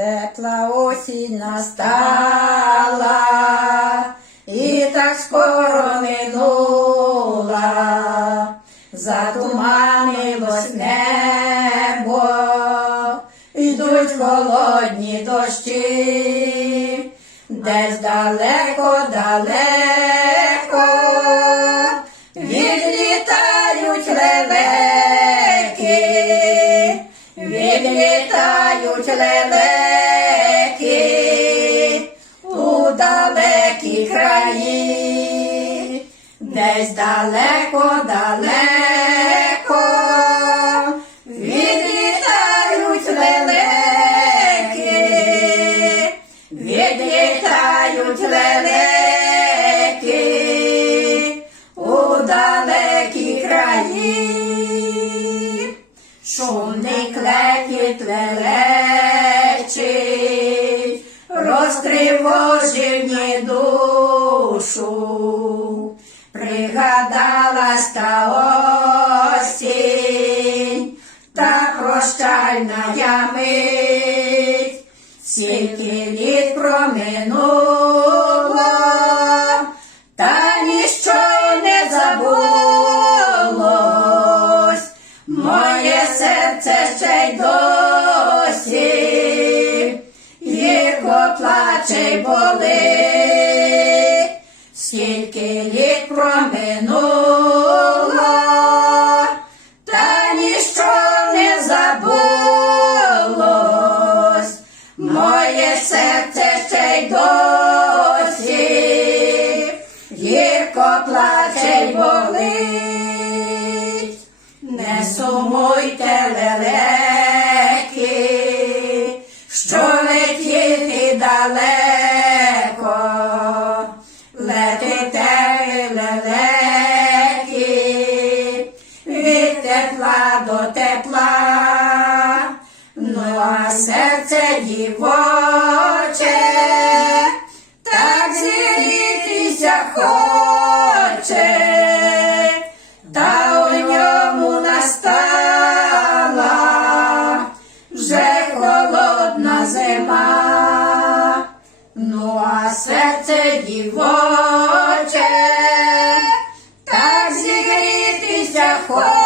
Тепла осінь настала, і так скоро минула, затуманилось небо, йдуть холодні дощі, десь далеко, далеко, відлітають лелеки, відлітають лелеки десь далеко, далеко, відлітають лелеки, відлітають лелеки у далекі краї. Шумний клекіт лелечить, розтривожив душу, пригадалась та осінь, та прощальна я мить, скільки літ проминуло, та ніщо не забулось. Моє серце ще й досі, гірко плаче й болить, скільки літ проминуло, та ніщо не забулось, моє серце ще й досі, гірко плаче й болить. Не сумуйте, лелеки, тепла, до тепла, ну а серце дівоче, так зігрітися хоче, та у ньому настала вже холодна зима, ну а серце дівоче. What?